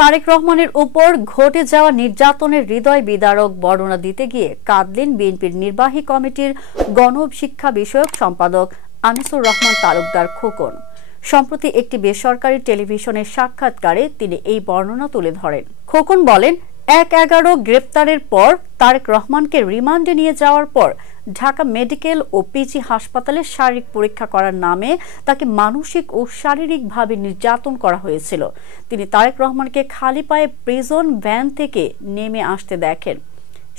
তারেক রহমানের উপর ঘটে যাওয়া নির্যাতনের হৃদয় বিদারক বর্ণনা দিতে গিয়ে কাঁদলেন বিএনপির নির্বাহী কমিটির গণশিক্ষা বিষয়ক সম্পাদক আনিসুর রহমান তালুকদার খোকন। সম্প্রতি একটি বেসরকারি টেলিভিশনের সাক্ষাৎকারে তিনি এই বর্ণনা তুলে ধরেন। খোকন বলেন, ১/১১ গ্রেপ্তারের পর তারেক রহমানকে রিমান্ডে নিয়ে যাওয়ার পর ঢাকা মেডিকেল ও পিজি হাসপাতালে শারীরিক পরীক্ষা করার নামে তাকে মানসিক ও শারীরিকভাবে নির্যাতন করা হয়েছিল। তিনি তারেক রহমানকে খালি পায়ে প্রিজন ভ্যান থেকে নেমে আসতে দেখেন।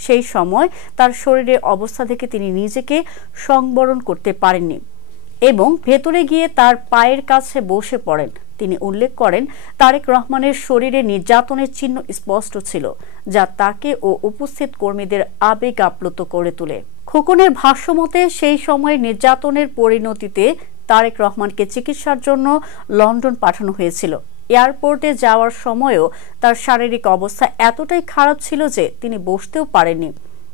সেই সময় তার শরীরের অবস্থা দেখে তিনি নিজেকে সংবরণ করতে পারেননি এবং ভেতরে গিয়ে তার পায়ের কাছে বসে পড়েন। তিনি উল্লেখ করেন, তারেক রহমানের শরীরে নির্যাতনের চিহ্ন স্পষ্ট ছিল, যা তাকে ও উপস্থিত কর্মীদের আবেগ আপ্লুত করে তোলে। খোকনের ভাষ্যমতে সেই সময় নির্যাতনের পরিণতিতে তারেক রহমানকে চিকিৎসার জন্য লন্ডন পাঠানো হয়েছিল। এয়ারপোর্টে যাওয়ার সময়ও তার শারীরিক অবস্থা এতটাই খারাপ ছিল যে তিনি বসতেও পারেননি।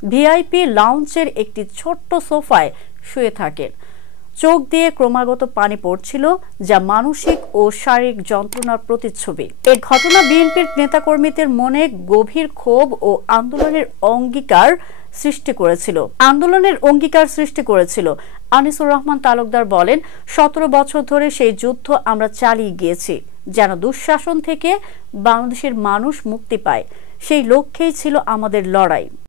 ভিআইপি লাউঞ্জের একটি ছোট্ট সোফায় শুয়ে থাকেন। চোখ দিয়ে ক্রমাগত পানি পড়ছিল, যা মানসিক ও শারীরিক যন্ত্রণার প্রতিচ্ছবি। এই ঘটনা বিএনপির নেতাকর্মীদের মনে গভীর ক্ষোভ ও আন্দোলনের অঙ্গীকার সৃষ্টি করেছিল। আনিসুর রহমান তালুকদার বলেন, ১৭ বছর ধরে সেই যুদ্ধ আমরা চালিয়ে গিয়েছি যেন দুঃশাসন থেকে বাংলাদেশের মানুষ মুক্তি পায়। সেই লক্ষ্যেই ছিল আমাদের লড়াই।